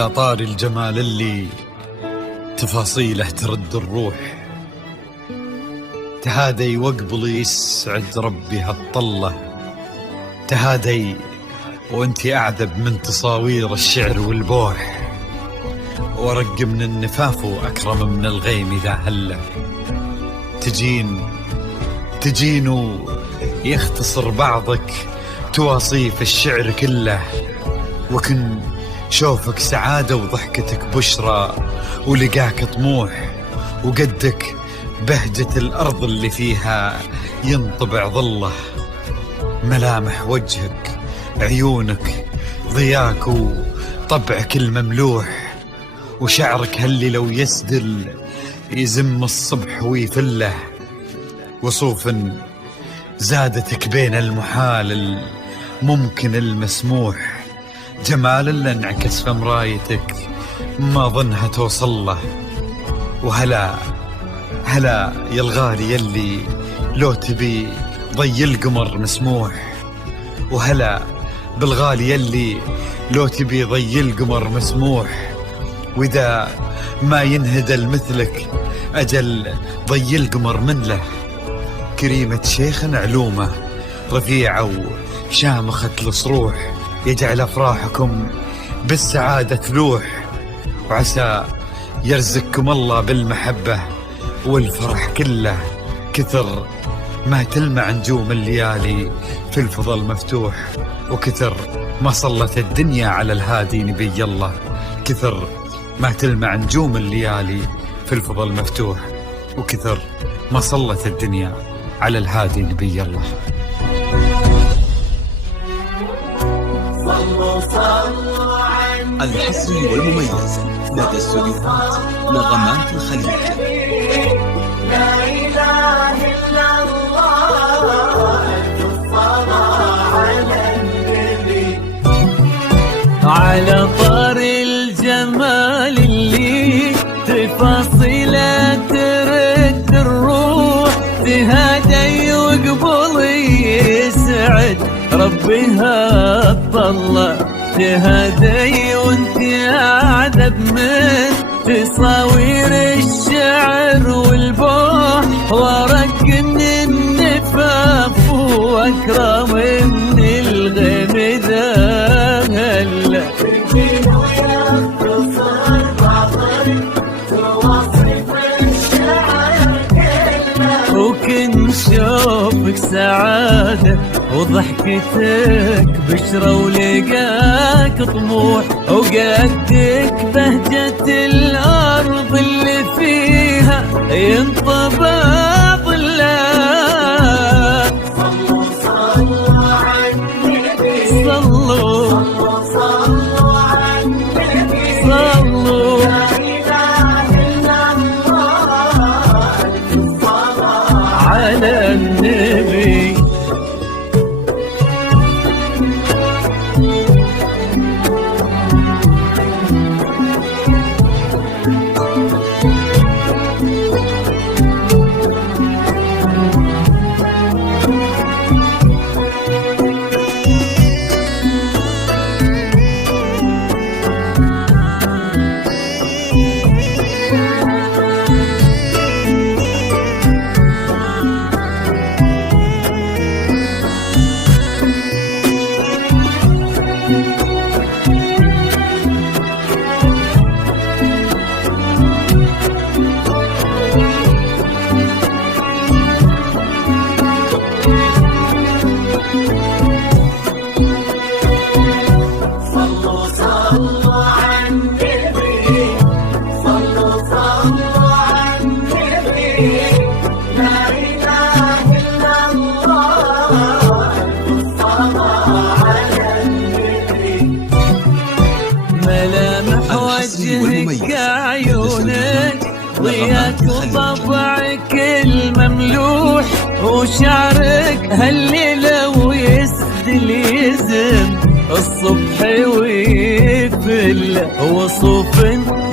على طار الجمال اللي تفاصيله ترد الروح، تهادي واقبلي يسعد ربي هالطلة، تهادي وانتي أعذب من تصاوير الشعر والبوح، ورق من النفاف وأكرم من الغيم إذا هله، تجين ويختصر بعضك تواصيف الشعر كله، وكن شوفك سعادة وضحكتك بشرى، ولقاك طموح وقدك بهجة الأرض اللي فيها ينطبع ظله، ملامح وجهك عيونك ضياك وطبعك المملوح، وشعرك هاللي لو يسدل يزم الصبح ويفله، وصوف زادتك بين المحال الممكن المسموح، جمال اللي انعكس في مرايتك ما ظنها توصل له، وهلا يا الغالي يلي لو تبي ضي القمر مسموح، وهلا بالغالي يلي لو تبي ضي القمر مسموح، وإذا ما ينهدل مثلك أجل ضي القمر من له، كريمة شيخ علومه رفيعة وشامخة الصروح، يجعل أفراحكم بالسعادة تلوح، وعسى يرزقكم الله بالمحبة والفرح كله، كثر ما تلمع نجوم الليالي في الفضل مفتوح، وكثر ما صلت الدنيا على الهادي نبي الله، كثر ما تلمع نجوم الليالي في الفضل مفتوح، وكثر ما صلت الدنيا على الهادي نبي الله. الحصري والمميز لدى استوديوهات نغمات الخليج. لا إله إلا الله، الصلاة على النبي. على طار الجمال اللي تفاصيله ترد الروح، تهادي وقبلي يسعد ربي هالطلة، تهادي وانتي أعذب من تصاوير الشعر والبوح، ورق من النفاف وأكرم من الغيم ذا هلا، تجين ويختصر بعضك تواصف الشعر كله، وكن شوفك سعادة وضحكتك بشرى، ولقاك طموح وقدك بهجة الأرض اللي فيها ينطبع ظله. صلوا على النبي، صلوا على النبي، صلوا لا إله إلا الله، الصلاة على النبي. ملامح وجهك عيونك ضياك وطبعك المملوح، وشعرك هاللي لو يسدل يزم الصبح ويفل، وصوف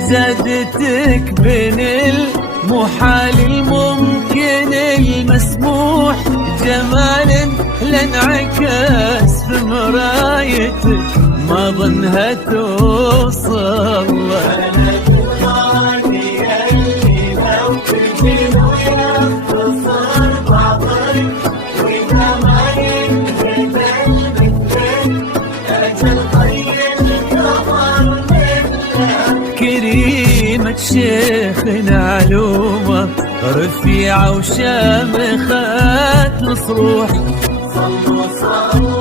زادتك بين المحال الممكن المسموح، جمال لانعكس في مرايتك ما ظنها توصل. بلد الغالي اللي لو تجي ويختصر بعضك وإذا ما ينجد المثل أجل طيب القمر منه. كريمة شيخنا علومة رفيعة وشامخة الصروح. صلوا صلوا